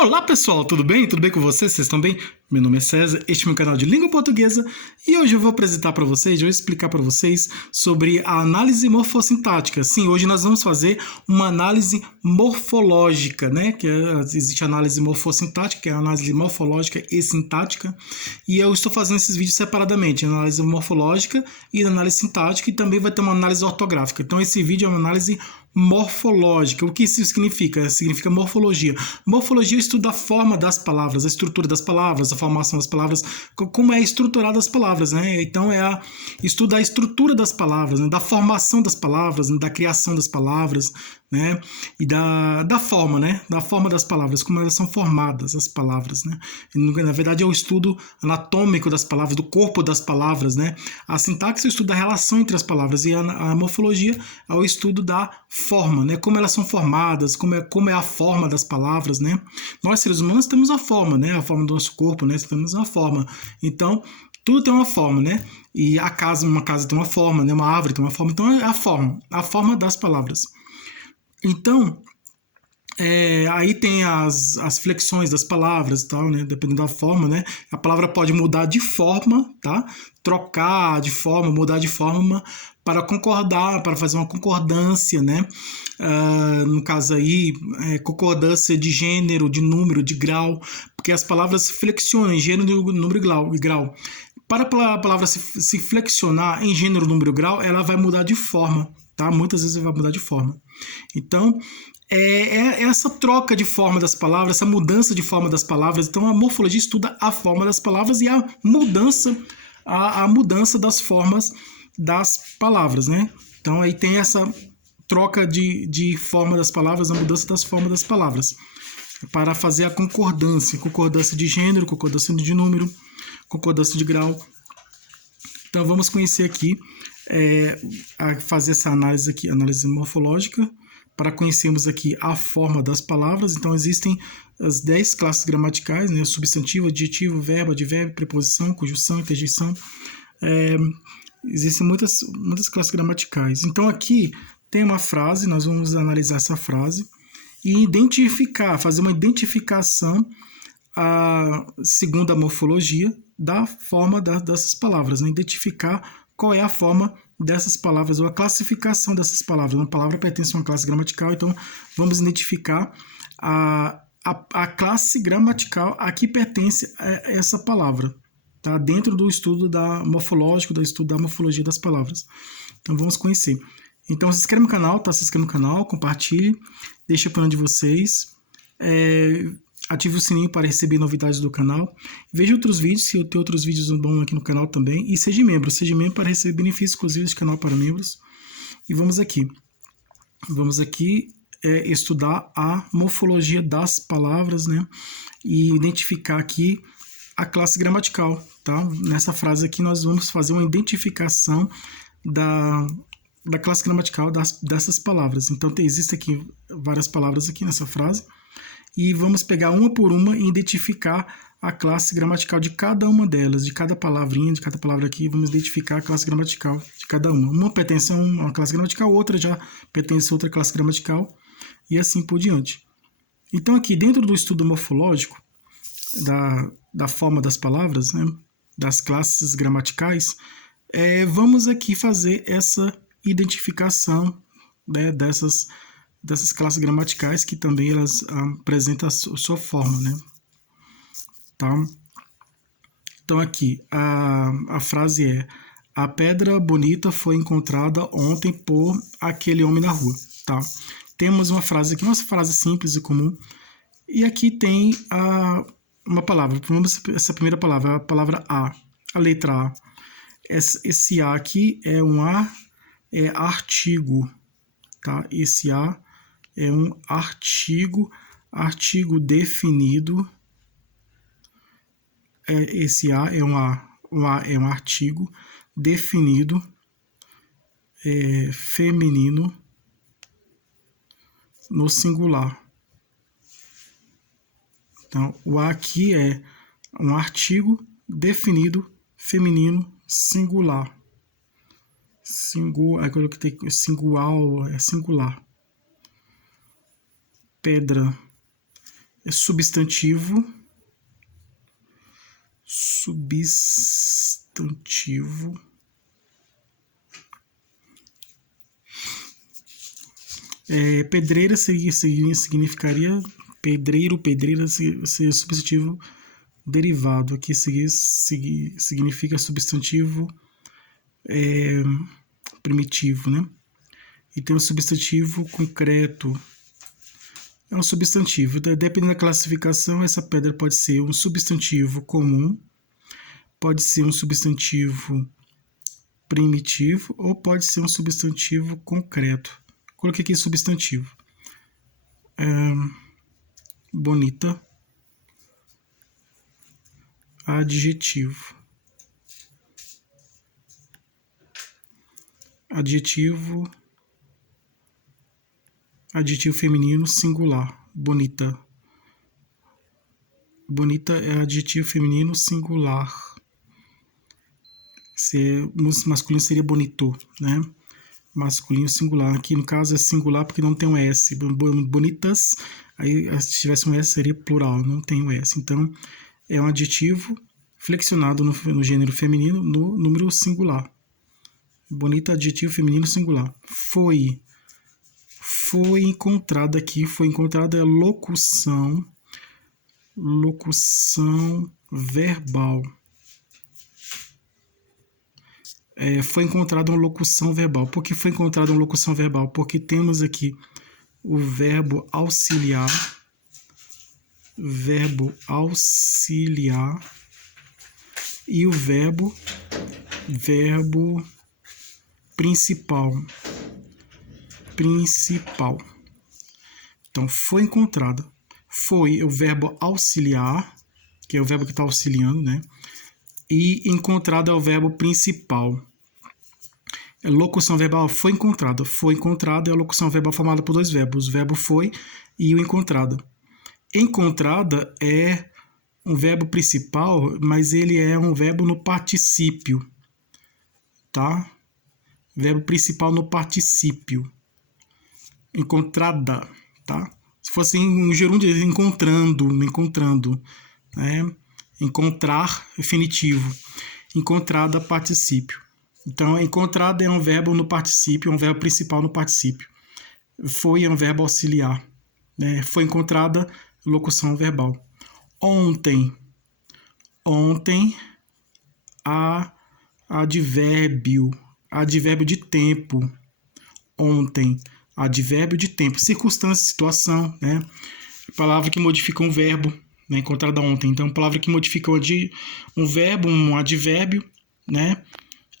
Olá pessoal, tudo bem? Tudo bem com vocês? Vocês estão bem? Meu nome é César, este é meu canal de língua portuguesa e hoje eu vou apresentar para vocês, eu vou explicar para vocês sobre a análise morfossintática. Sim, hoje nós vamos fazer uma análise morfológica, né? Existe a análise morfossintática, que é a análise morfológica e sintática, e eu estou fazendo esses vídeos separadamente, análise morfológica e análise sintática, e também vai ter uma análise ortográfica. Então esse vídeo é uma análise morfológica. O que isso significa? Significa morfologia. Morfologia é o estudo da forma das palavras, a estrutura das palavras, a formação das palavras, como é estruturada as palavras, né? Então estudo da estrutura das palavras, né? Da formação das palavras, né? Da criação das palavras, né? E da forma, né? Da forma das palavras, como elas são formadas, as palavras, né? Na verdade é o estudo anatômico das palavras, do corpo das palavras, né? A sintaxe é o estudo da relação entre as palavras e a morfologia é o estudo da forma, né? Como elas são formadas, como é a forma das palavras, né? Nós seres humanos temos a forma, né? A forma do nosso corpo, né? Temos uma forma. Então tudo tem uma forma, né? E uma casa tem uma forma, né? Uma árvore tem uma forma. Então é a forma das palavras. Então, aí tem as flexões das palavras e tal, né? Dependendo da forma, né? A palavra pode mudar de forma, tá? Trocar de forma, mudar de forma para concordar, para fazer uma concordância, né? No caso aí, concordância de gênero, de número, de grau, porque as palavras flexionam em gênero, número e grau. Para a palavra se flexionar em gênero, número e grau, ela vai mudar de forma, tá? Muitas vezes vai mudar de forma. Então, é essa troca de forma das palavras, essa mudança de forma das palavras. Então, a morfologia estuda a forma das palavras e a mudança das formas das palavras, né? Então, aí tem essa troca de forma das palavras, a mudança das formas das palavras, para fazer a concordância de gênero, concordância de número, concordância de grau. Então, vamos conhecer aqui, fazer essa análise aqui, análise morfológica, para conhecermos aqui a forma das palavras. Então, existem as 10 classes gramaticais, né? Substantivo, adjetivo, verbo, advérbio, preposição, conjunção, interjeição. Existem muitas classes gramaticais. Então, aqui tem uma frase, nós vamos analisar essa frase e fazer uma identificação segundo a morfologia da forma dessas palavras, né? Identificar qual é a forma dessas palavras ou a classificação dessas palavras. Uma palavra pertence a uma classe gramatical, então vamos identificar a classe gramatical a que pertence essa palavra, tá? Dentro do estudo morfológico, do estudo da morfologia das palavras. Então vamos conhecer. Então se inscreve no canal, tá? Se inscreve no canal, compartilhe, deixa o plano de vocês. Ative o sininho para receber novidades do canal. Veja outros vídeos, que tem outros vídeos bons aqui no canal também. E seja membro para receber benefícios exclusivos do canal para membros. E vamos aqui estudar a morfologia das palavras, né? E identificar aqui a classe gramatical, tá? Nessa frase aqui nós vamos fazer uma identificação da classe gramatical dessas palavras. Então existem aqui várias palavras aqui nessa frase. E vamos pegar uma por uma e identificar a classe gramatical de cada uma delas, de cada palavrinha, de cada palavra aqui, vamos identificar a classe gramatical de cada uma. Uma pertence a uma classe gramatical, outra já pertence a outra classe gramatical, e assim por diante. Então aqui, dentro do estudo morfológico, da forma das palavras, né, das classes gramaticais, vamos aqui fazer essa identificação, né, dessas classes gramaticais, que também elas apresentam a sua forma, né? Tá? Então aqui, a frase é: a pedra bonita foi encontrada ontem por aquele homem na rua, tá? Temos uma frase aqui, uma frase simples e comum, e aqui tem uma palavra. Vamos essa primeira palavra, a palavra a letra A. Esse A aqui é um A, artigo, tá? Esse A é um artigo definido. Esse A é um artigo definido, feminino, no singular. Então, o A aqui é um artigo definido, feminino, singular. Aquilo que tem singular, é singular. Pedra substantivo, pedreira significaria pedreiro, pedreira seria substantivo derivado. Aqui significa substantivo primitivo, né? E tem o substantivo concreto. É um substantivo. Dependendo da classificação, essa pedra pode ser um substantivo comum, pode ser um substantivo primitivo ou pode ser um substantivo concreto. Coloquei aqui substantivo. Bonita. Adjetivo. Adjetivo feminino singular. Bonita. Bonita é adjetivo feminino singular. Masculino seria bonito, né? Masculino singular. Aqui no caso é singular porque não tem um S. Bonitas, aí se tivesse um S seria plural, não tem um S. Então é um adjetivo flexionado no gênero feminino no número singular. Bonita, adjetivo feminino singular. Foi encontrada aqui, foi encontrada a locução verbal. Foi encontrada uma locução verbal. Por que foi encontrada uma locução verbal? Porque temos aqui o verbo auxiliar, e o verbo principal. Então, foi encontrada. Foi o verbo auxiliar, que é o verbo que está auxiliando, né? E encontrada é o verbo principal. A locução verbal foi encontrada. Foi encontrada é a locução verbal formada por dois verbos. O verbo foi e o encontrada. Encontrada é um verbo principal, mas ele é um verbo no particípio. Tá? Verbo principal no particípio. Encontrada, tá? Se fosse um gerúndio, encontrando, né? Encontrar, definitivo. Encontrada, particípio. Então, encontrada é um verbo no particípio, um verbo principal no particípio. Foi é um verbo auxiliar, né? Foi encontrada, locução verbal. Ontem, advérbio de tempo. Ontem, advérbio de tempo. Circunstância, situação, né? Palavra que modifica um verbo, né? Encontrada ontem. Então, palavra que modifica um verbo, um advérbio, né?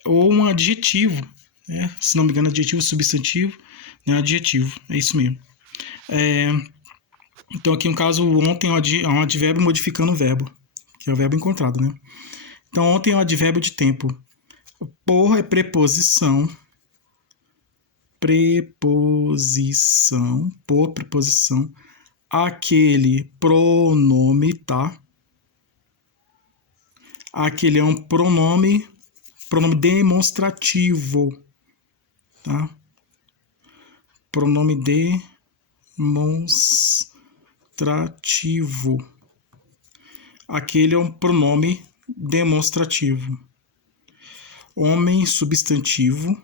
Ou um adjetivo, né? Se não me engano, adjetivo, substantivo, né? Adjetivo, é isso mesmo. Então, aqui no caso, ontem é um advérbio modificando o verbo, que é o verbo encontrado, né? Então, ontem é um advérbio de tempo. Por é preposição. Por preposição. Aquele pronome, tá? Aquele é um pronome demonstrativo, tá? Pronome demonstrativo. Aquele é um pronome demonstrativo. Homem, substantivo,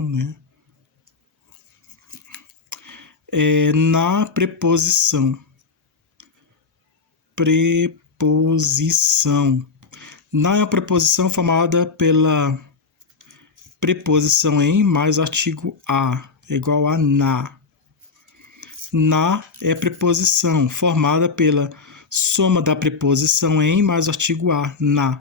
né? Na preposição. Na é a preposição formada pela preposição em mais artigo a, igual a na. Na é preposição formada pela soma da preposição em mais artigo a, na.